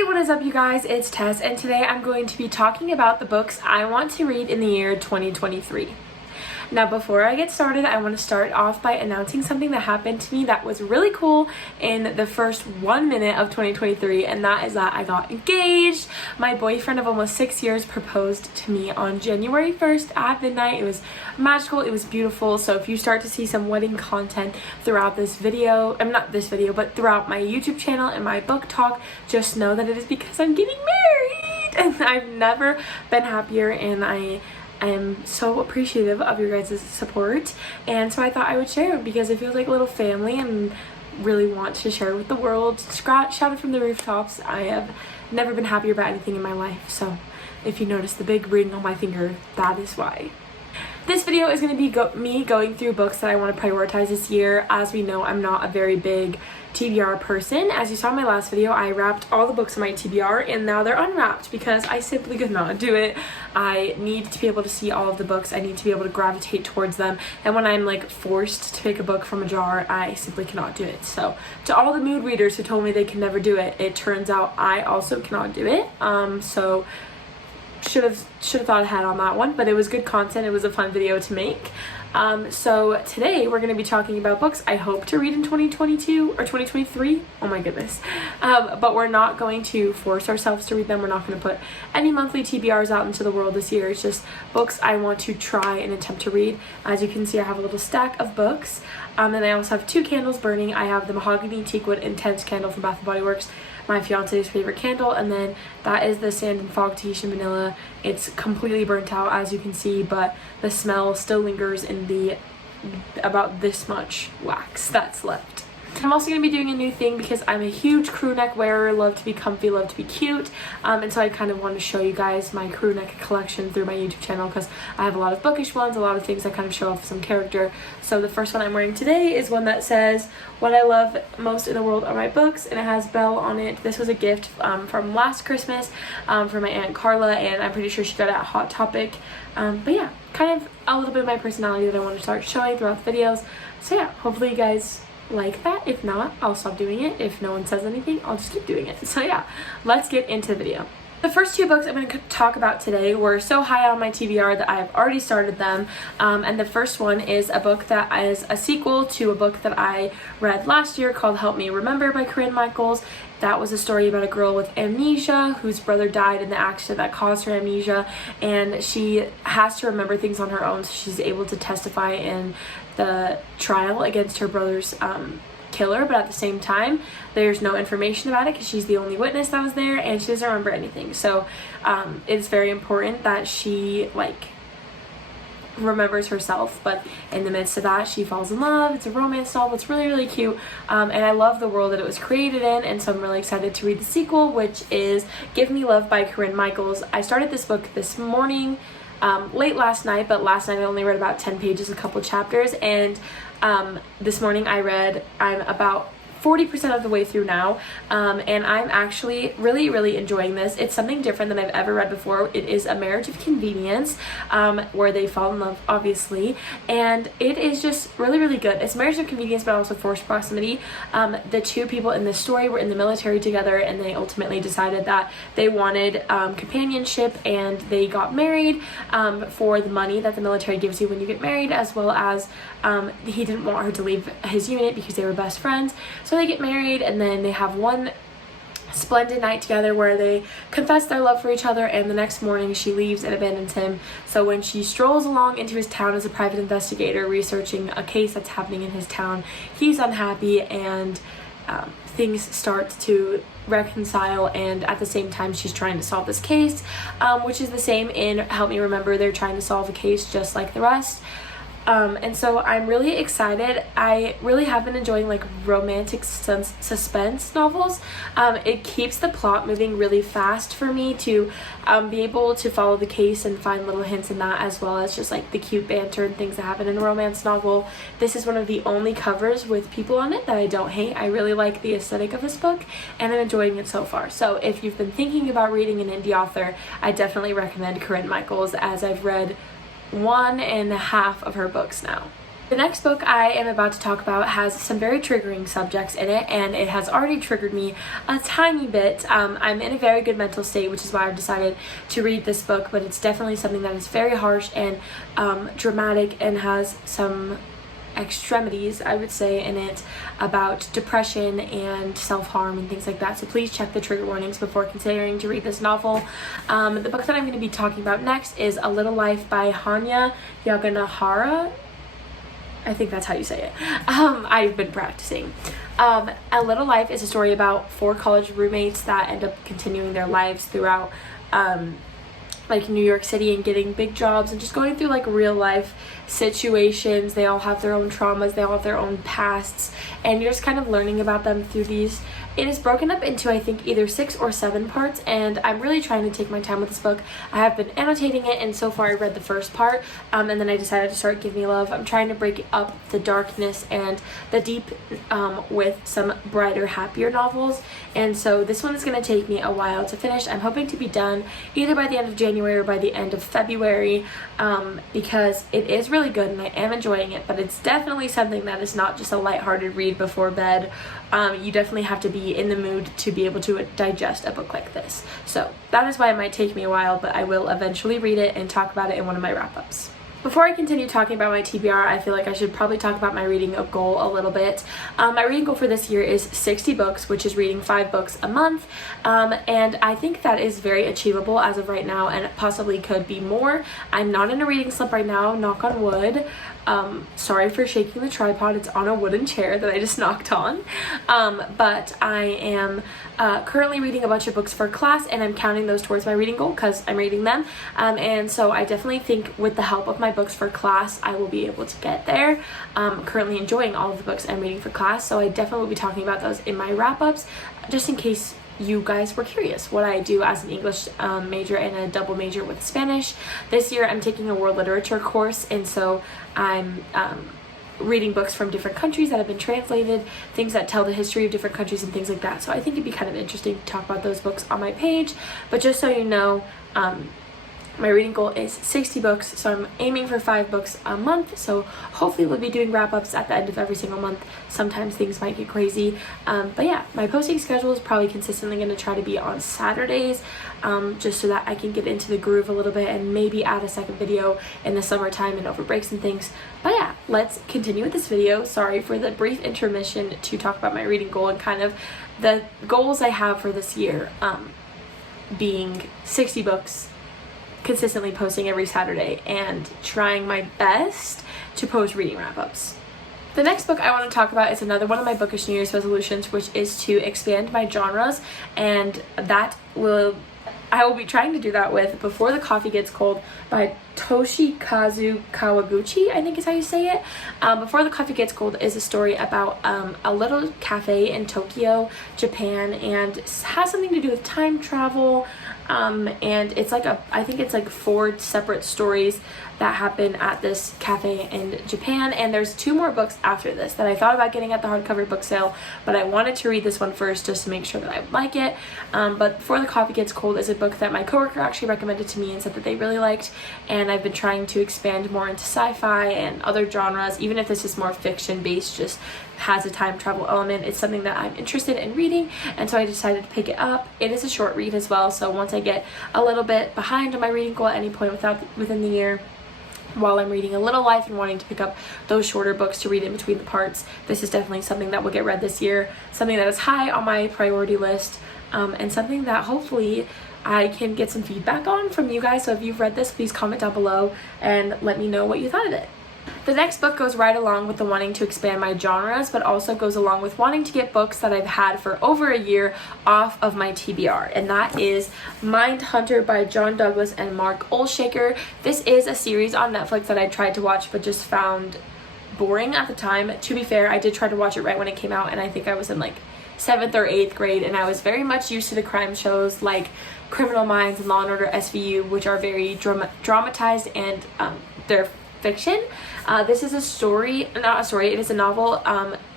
Hey, what is up you guys? It's Tess and today I'm going to be talking about the books I want to read in the year 2023. Now before I get started, I want to start off by announcing something that happened to me that was really cool in the first 1 minute of 2023, and that is that I got engaged. My boyfriend of almost 6 years proposed to me on January 1st at midnight. It was magical, it was beautiful. So if you start to see some wedding content throughout this video, not this video, but throughout my YouTube channel and my book talk, just know that it is because I'm getting married, and I've never been happier, and I am so appreciative of your guys' support, and so I thought I would share it because it feels like a little family and really want to share it with the world. Shout it from the rooftops. I have never been happier about anything in my life, so if you notice the big ring on my finger, that is why. This video is going to be me going through books that I want to prioritize this year. As we know, I'm not a very big TBR person. As you saw in my last video, I wrapped all the books in my TBR and now they're unwrapped because I simply could not do it. I need to be able to see all of the books. I need to be able to gravitate towards them, and when I'm like forced to pick a book from a jar, I simply cannot do it. So to all the mood readers who told me they can never do it, it turns out I also cannot do it. So should have thought ahead on that one, but it was good content. It was a fun video to make. So today we're going to be talking about books I hope to read in 2022 or 2023. Oh my goodness. But we're not going to force ourselves to read them. We're not going to put any monthly TBRs out into the world this year. It's just books I want to try and attempt to read. As you can see, I have a little stack of books. And I also have 2 candles burning. I have the Mahogany Teakwood Intense candle from Bath & Body Works, my fiance's favorite candle, and then that is the Sand and Fog Tahitian Vanilla. It's completely burnt out, as you can see, but the smell still lingers in the about this much wax that's left. I'm also going to be doing a new thing because I'm a huge crew neck wearer, love to be comfy, love to be cute, and so I kind of want to show you guys my crew neck collection through my YouTube channel because I have a lot of bookish ones, a lot of things that kind of show off some character. So the first one I'm wearing today is one that says, "What I love most in the world are my books," and it has Belle on it. This was a gift from last Christmas from my Aunt Carla, and I'm pretty sure she got it at Hot Topic. But yeah, kind of a little bit of my personality that I want to start showing throughout the videos. So yeah, hopefully you guys like that. If not, I'll stop doing it. If no one says anything, I'll just keep doing it. So yeah, let's get into the video. The first 2 books I'm going to talk about today were so high on my TBR that I've already started them, and the first one is a book that is a sequel to a book that I read last year called Help Me Remember by Corinne Michaels. That was a story about a girl with amnesia whose brother died in the accident that caused her amnesia, and she has to remember things on her own so she's able to testify in the trial against her brother's killer, but at the same time there's no information about it because she's the only witness that was there and she doesn't remember anything. So it's very important that she remembers herself, but in the midst of that she falls in love. It's a romance novel. It's really cute, and I love the world that it was created in, and so I'm really excited to read the sequel, which is Give Me Love by Corinne Michaels. I started this book this morning, late last night, but last night I only read about 10 pages, a couple chapters, and this morning I'm about 40% of the way through now, and I'm actually really enjoying this. It's something different than I've ever read before. It is a marriage of convenience, where they fall in love, obviously, and it is just really good. It's marriage of convenience, but also forced proximity. The 2 people in this story were in the military together, and they ultimately decided that they wanted companionship, and they got married for the money that the military gives you when you get married, as well as he didn't want her to leave his unit because they were best friends. So they get married, and then they have one splendid night together where they confess their love for each other, and the next morning she leaves and abandons him. So when she strolls along into his town as a private investigator researching a case that's happening in his town, he's unhappy, and things start to reconcile, and at the same time she's trying to solve this case, which is the same in Help Me Remember. They're trying to solve a case just like the rest. And so I'm really excited. I really have been enjoying like romantic suspense novels. It keeps the plot moving really fast for me to be able to follow the case and find little hints in that, as well as just like the cute banter and things that happen in a romance novel. This is one of the only covers with people on it that I don't hate. I really like the aesthetic of this book, and I'm enjoying it so far. So if you've been thinking about reading an indie author, I definitely recommend Corinne Michaels, as I've read 1.5 of her books now. The next book I am about to talk about has some very triggering subjects in it, and it has already triggered me a tiny bit. I'm in a very good mental state, which is why I've decided to read this book, but it's definitely something that is very harsh and dramatic and has some extremities, I would say, in it about depression and self-harm and things like that. So please check the trigger warnings before considering to read this novel. The book that I'm going to be talking about next is A Little Life by Hanya Yaganahara. I think that's how you say it. I've been practicing. A Little Life is a story about 4 college roommates that end up continuing their lives throughout like New York City and getting big jobs and just going through like real life situations. They all have their own traumas, they all have their own pasts, and you're just kind of learning about them through these. It is broken up into, I think, either 6 or 7 parts, and I'm really trying to take my time with this book. I have been annotating it, and so far I read the first part, and then I decided to start Give Me Love. I'm trying to break up the darkness and the deep with some brighter, happier novels, and so this one is going to take me a while to finish. I'm hoping to be done either by the end of January or by the end of February, because it is really good and I am enjoying it, but it's definitely something that is not just a lighthearted read before bed. You definitely have to be in the mood to be able to digest a book like this. So that is why it might take me a while, but I will eventually read it and talk about it in one of my wrap-ups. Before I continue talking about my TBR, I feel like I should probably talk about my reading goal a little bit. My reading goal for this year is 60 books, which is reading 5 books a month, and I think that is very achievable as of right now, and it possibly could be more. I'm not in a reading slump right now, knock on wood. Sorry for shaking the tripod, it's on a wooden chair that I just knocked on, but I am currently reading a bunch of books for class, and I'm counting those towards my reading goal because I'm reading them, and so I definitely think with the help of my books for class I will be able to get there. Currently enjoying all of the books I'm reading for class, so I definitely will be talking about those in my wrap-ups, just in case you guys were curious what I do as an English major and a double major with Spanish. This year I'm taking a world literature course, and so I'm reading books from different countries that have been translated, things that tell the history of different countries and things like that. So I think it'd be kind of interesting to talk about those books on my page. But just so you know, my reading goal is 60 books, so I'm aiming for 5 books a month, so hopefully we'll be doing wrap-ups at the end of every single month. Sometimes things might get crazy, but yeah, my posting schedule is probably consistently going to try to be on Saturdays, just so that I can get into the groove a little bit and maybe add a second video in the summertime and over breaks and things. But yeah, let's continue with this video. Sorry for the brief intermission to talk about my reading goal and kind of the goals I have for this year, being 60 books, consistently posting every Saturday, and trying my best to post reading wrap-ups. The next book I want to talk about is another one of my bookish New Year's resolutions, which is to expand my genres, and I will be trying to do that with Before the Coffee Gets Cold by Toshikazu Kawaguchi, I think is how you say it. Before the Coffee Gets Cold is a story about a little cafe in Tokyo, Japan, and has something to do with time travel, and it's like I think it's like 4 separate stories that happen at this cafe in Japan, and there's 2 more books after this that I thought about getting at the hardcover book sale, but I wanted to read this one first just to make sure that I would like it. But Before the Coffee Gets Cold is a book that my coworker actually recommended to me and said that they really liked, and I've been trying to expand more into sci-fi and other genres, even if this is more fiction based, just has a time travel element. It's something that I'm interested in reading, and so I decided to pick it up. It is a short read as well, so once I get a little bit behind on my reading goal at any point within the year, while I'm reading A Little Life and wanting to pick up those shorter books to read in between the parts, this is definitely something that will get read this year, something that is high on my priority list, and something that hopefully I can get some feedback on from you guys. So if you've read this, please comment down below and let me know what you thought of it. The next book goes right along with the wanting to expand my genres, but also goes along with wanting to get books that I've had for over a year off of my TBR, and that is Mindhunter by John Douglas and Mark Olshaker. This is a series on Netflix that I tried to watch but just found boring at the time. To be fair, I did try to watch it right when it came out, and I think I was in like 7th or 8th grade, and I was very much used to the crime shows like Criminal Minds and Law & Order SVU, which are very dramatized, and they're fiction. This is it is a novel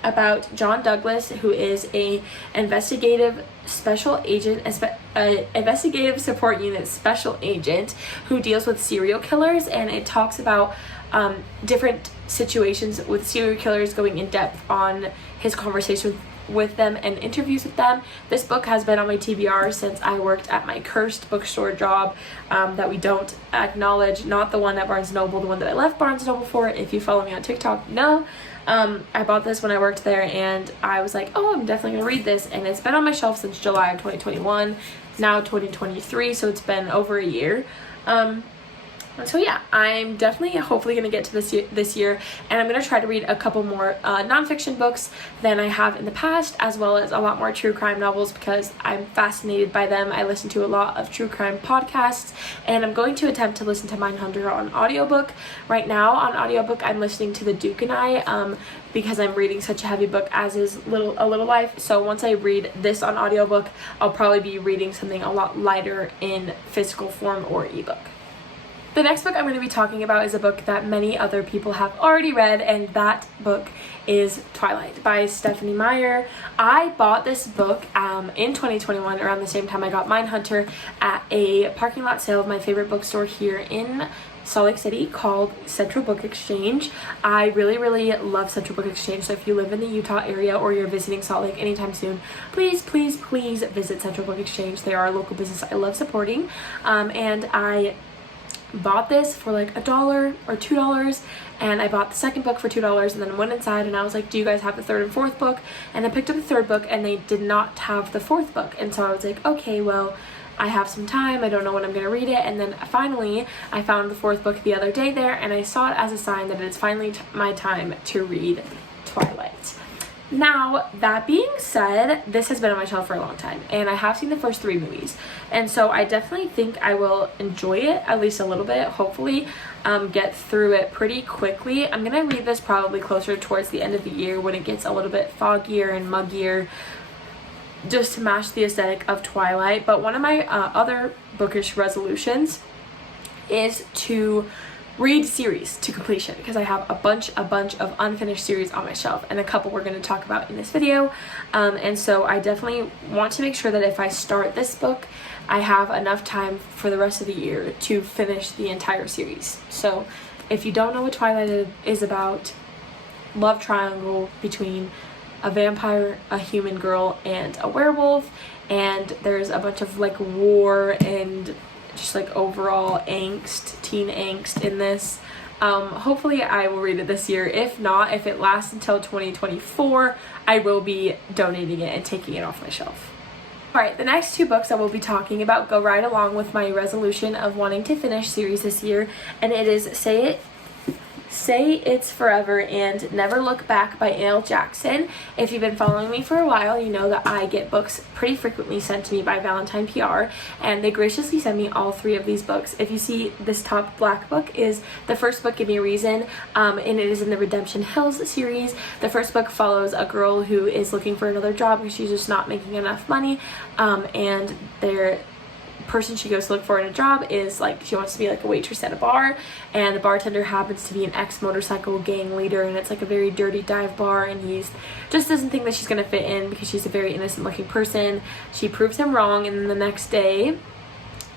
about John Douglas, who is a investigative special agent, investigative support unit special agent who deals with serial killers, and it talks about different situations with serial killers, going in depth on his conversation with them and interviews with them. This book has been on my TBR since I worked at my cursed bookstore job that we don't acknowledge, not the one at Barnes & Noble, the one that I left Barnes & Noble for. If you follow me on TikTok, no. I bought this when I worked there, and I was like, oh, I'm definitely gonna read this, and it's been on my shelf since July of 2021, now 2023, so it's been over a year. So yeah, I'm definitely hopefully going to get to this year, and I'm going to try to read a couple more nonfiction books than I have in the past, as well as a lot more true crime novels, because I'm fascinated by them. I listen to a lot of true crime podcasts, and I'm going to attempt to listen to Mindhunter on audiobook. Right now on audiobook, I'm listening to The Duke and I, because I'm reading such a heavy book as is A Little Life. So once I read this on audiobook, I'll probably be reading something a lot lighter in physical form or ebook. The next book I'm going to be talking about is a book that many other people have already read, and that book is Twilight by Stephenie Meyer. I bought this book in 2021, around the same time I got Mindhunter, at a parking lot sale of my favorite bookstore here in Salt Lake City called Central Book Exchange. I really love Central Book Exchange, so if you live in the Utah area or you're visiting Salt Lake anytime soon, please visit Central Book Exchange. They are a local business I love supporting, and I bought this for like $1 or $2, and I bought the second book for $2, and then went inside and I was like, do you guys have the third and fourth book? And I picked up the third book and they did not have the fourth book, and so I was like, okay, well, I have some time, I don't know when I'm gonna read it. And then finally I found the fourth book the other day there, and I saw it as a sign that it's finally my time to read Twilight. Now, that being said, this has been on my shelf for a long time, and I have seen the first 3 movies, and so I definitely think I will enjoy it at least a little bit, hopefully get through it pretty quickly. I'm gonna read this probably closer towards the end of the year when it gets a little bit foggier and muggier, just to match the aesthetic of Twilight. But one of my other bookish resolutions is to read series to completion, because I have a bunch of unfinished series on my shelf, and a couple we're going to talk about in this video, and so I definitely want to make sure that if I start this book, I have enough time for the rest of the year to finish the entire series. So if you don't know what Twilight is about, love triangle between a vampire, a human girl, and a werewolf, and there's a bunch of like war and just like overall angst, teen angst in this. Hopefully I will read it this year. If not, if it lasts until 2024, I will be donating it and taking it off my shelf. Alright, the next 2 books I will be talking about go right along with my resolution of wanting to finish series this year, and it is Say It's Forever and Never Look Back by A.L. Jackson. If you've been following me for a while, you know that I get books pretty frequently sent to me by Valentine PR, and they graciously send me all 3 of these books. If you see this top black book is the first book, Give Me a Reason, and it is in the Redemption Hills series. The first book follows a girl who is looking for another job because she's just not making enough money, and their person she goes to look for in a job is like, she wants to be like a waitress at a bar, and the bartender happens to be an ex-motorcycle gang leader, and it's like a very dirty dive bar, and he's just doesn't think that she's gonna fit in because she's a very innocent looking person. She proves him wrong, and then the next day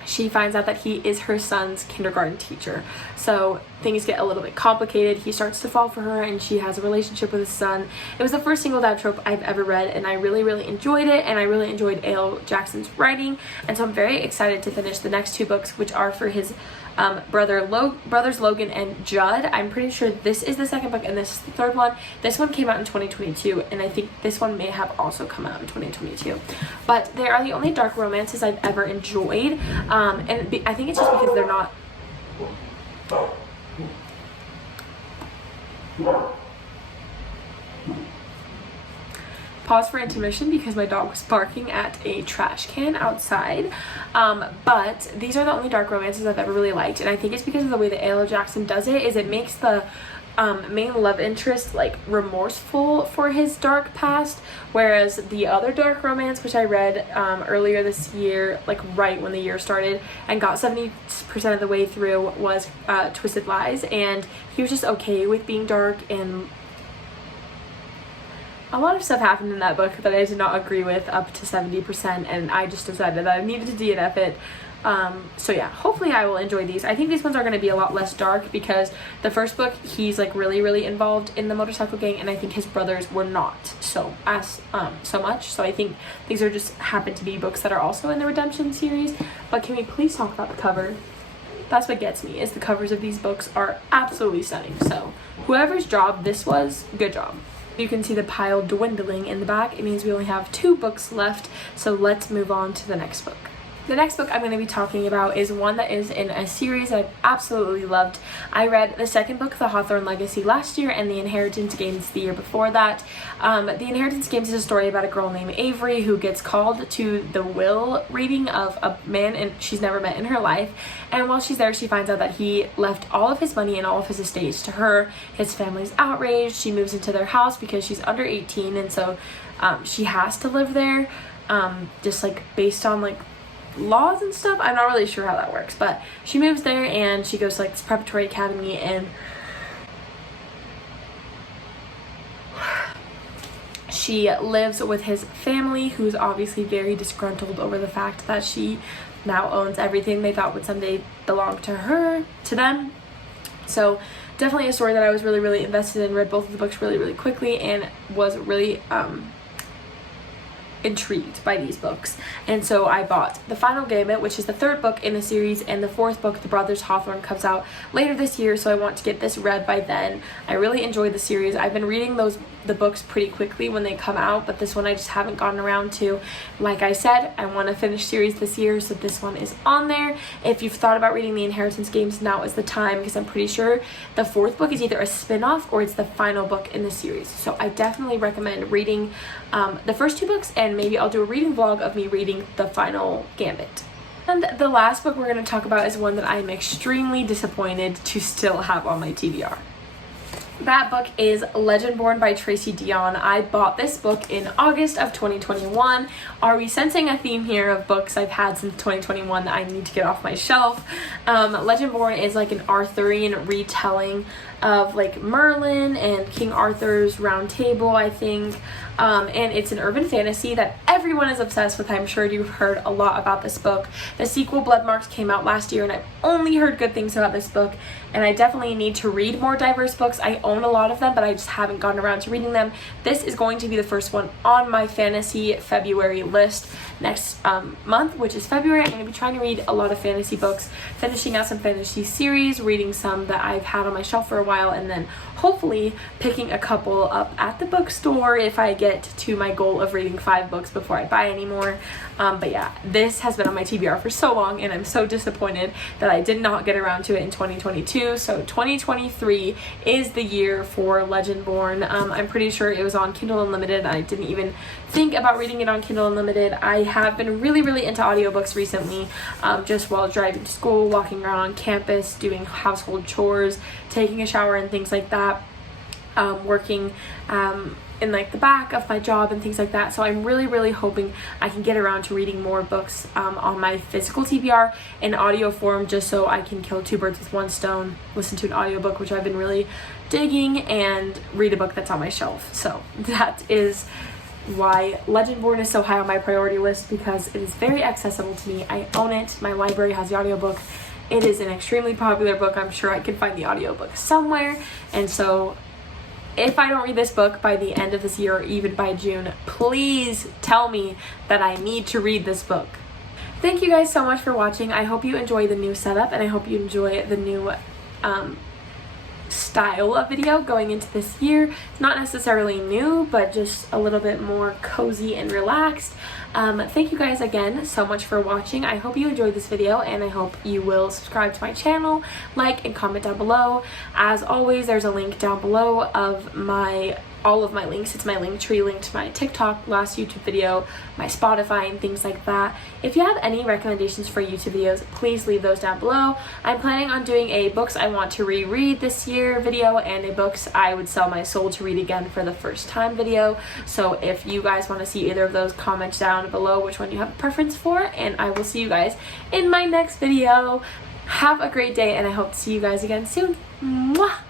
she finds out that he is her son's kindergarten teacher. So things get a little bit complicated. He starts to fall for her, and she has a relationship with his son. It was the first single dad trope I've ever read, and I really enjoyed it, and I really enjoyed A.L. Jackson's writing, and so I'm very excited to finish the next 2 books, which are for his brothers Logan and Judd. I'm pretty sure this is the second book and this is the third one. This one came out in 2022, and I think this one may have also come out in 2022. But they are the only dark romances I've ever enjoyed, and I think it's just because they're not... Pause for intermission because my dog was barking at a trash can outside, but these are the only dark romances I've ever really liked, and I think it's because of the way that A.L. Jackson does it. Is it makes the main love interest like remorseful for his dark past, whereas the other dark romance, which I read earlier this year, like right when the year started and got 70% of the way through, was Twisted Lies, and he was just okay with being dark, and a lot of stuff happened in that book that I did not agree with up to 70%, and I just decided that I needed to DNF it. So yeah, hopefully I will enjoy these. I think these ones are going to be a lot less dark because the first book, he's like really involved in the motorcycle gang, and I think his brothers were not so much. So I think these are just happen to be books that are also in the Redemption series. But can we please talk about the cover? That's what gets me, is the covers of these books are absolutely stunning. So whoever's job this was, good job. You can see the pile dwindling in the back. It means we only have 2 books left, so let's move on to the next book. The next book I'm going to be talking about is one that is in a series I've absolutely loved. I read the second book, The Hawthorne Legacy, last year, and The Inheritance Games the year before that. The Inheritance Games is a story about a girl named Avery who gets called to the will reading of a man and she's never met in her life. And while she's there, she finds out that he left all of his money and all of his estates to her. His family's outraged. She moves into their house because she's under 18, and so she has to live there, just like based on like laws and stuff. I'm not really sure how that works, but she moves there and she goes to like this preparatory academy, and she lives with his family, who's obviously very disgruntled over the fact that she now owns everything they thought would someday belong to them. So definitely a story that I was really invested in. Read both of the books really quickly and was really intrigued by these books, and so I bought The Final Gambit, which is the 3rd book in the series, and the 4th book, The Brothers Hawthorne, comes out later this year, so I want to get this read by then. I really enjoyed the series. I've been reading the books pretty quickly when they come out, but this one I just haven't gotten around to. Like I said, I want to finish series this year, so this one is on there. If you've thought about reading The Inheritance Games, now is the time, because I'm pretty sure the 4th book is either a spin-off or it's the final book in the series. So I definitely recommend reading the first 2 books, and maybe I'll do a reading vlog of me reading The Final Gambit. And the last book we're going to talk about is one that I am extremely disappointed to still have on my TBR. That book is Legendborn by Tracy Deonn. I bought this book in August of 2021. Are we sensing a theme here of books I've had since 2021 that I need to get off my shelf? Legendborn is like an Arthurian retelling of like Merlin and King Arthur's Round Table, I think. And it's an urban fantasy that everyone is obsessed with. I'm sure you've heard a lot about this book. The sequel, Bloodmarks, came out last year, and I've only heard good things about this book, and I definitely need to read more diverse books. I own a lot of them, but I just haven't gotten around to reading them. This is going to be the first one on my fantasy February list next month, which is February. I'm going to be trying to read a lot of fantasy books, finishing out some fantasy series, reading some that I've had on my shelf for a while, and then hopefully picking a couple up at the bookstore if I get to my goal of reading 5 books before I buy any more. But yeah, this has been on my TBR for so long, and I'm so disappointed that I did not get around to it in 2022. So 2023 is the year for Legendborn. I'm pretty sure it was on Kindle Unlimited. I didn't even think about reading it on Kindle Unlimited. I have been really into audiobooks recently, just while driving to school, walking around on campus, doing household chores, taking a shower and things like that, working in like the back of my job and things like that. So I'm really hoping I can get around to reading more books on my physical TBR in audio form, just so I can kill 2 birds with 1 stone, listen to an audiobook, which I've been really digging, and read a book that's on my shelf. So that is why Legendborn is so high on my priority list, because it is very accessible to me. I own it. My library has the audiobook. It is an extremely popular book. I'm sure I can find the audiobook somewhere, and so if I don't read this book by the end of this year or even by June, please tell me that I need to read this book. Thank you guys so much for watching. I hope you enjoy the new setup, and I hope you enjoy the new style of video going into this year. It's not necessarily new, but just a little bit more cozy and relaxed. Thank you guys again so much for watching. I hope you enjoyed this video, and I hope you will subscribe to my channel, like, and comment down below. As always, there's a link down below of all of my links. It's my link tree, link to my TikTok, last YouTube video, my Spotify, and things like that. If you have any recommendations for YouTube videos, please leave those down below. I'm planning on doing a books I want to reread this year video and a books I would sell my soul to read again for the first time video. So if you guys want to see either of those, comment down below which one you have a preference for, and I will see you guys in my next video. Have a great day, and I hope to see you guys again soon. Mwah!